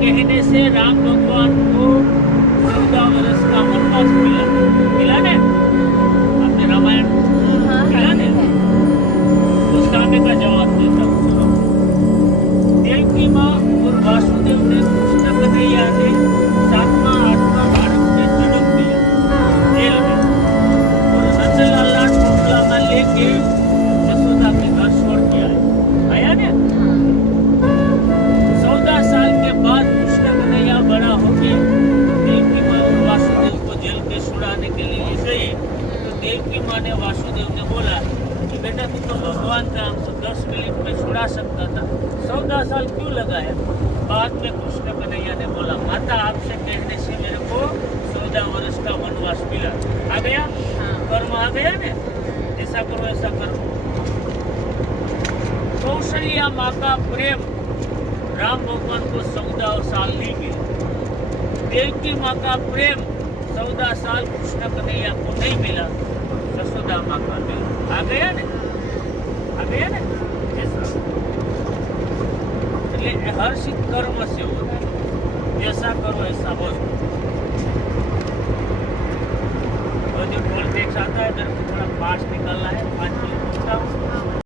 कहने से राम भगवान को 14 वर्ष का वनवास मिला ने आपने रामायण मिला ने उस सामे का जवाब देता हूँ। सुनो, देवकी माँ और वासुदेव ने कृष्ण कन्हैया ने 7वां 8वां बालक ने जन्म दिया जेल में, और नंदलाल लाल टोपला में लेके यशोदा के घर छोड़ के आया ने। 14 साल के बाद कृष्ण कन्हैया बड़ा हो गया, देवकी माँ और वासुदेव को जेल में छुड़ाने के लिए गए। तो देवकी माँ ने वासुदेव ने बोला कि बेटा तू तो भगवान था, हमको 10 मिनट में छुड़ा सकता था, 14 साल क्यों लगाया? बाद में कृष्ण कन्हैया ने बोला माता आपसे कहने से मेरे को 14 वर्ष का वनवास मिला। आ गया कर्म आ गया ने, ऐसा करो ऐसा करो। कौशल्या माँ का प्रेम राम भगवान को 14 साल नहीं मिला। देवकी माँ का प्रेम 14 साल कृष्ण कन्हैया को नहीं मिला, यशोदा माँ का मिला। आ गया ने, आ गया ने। એટલે હર્ષિત કર્મ से होता है, ऐसा करो ऐसा बोलो। और जो टोल टैक्स आता है मेरे को थोड़ा फास्ट निकलना है, 5 मिनट रुकता हूँ।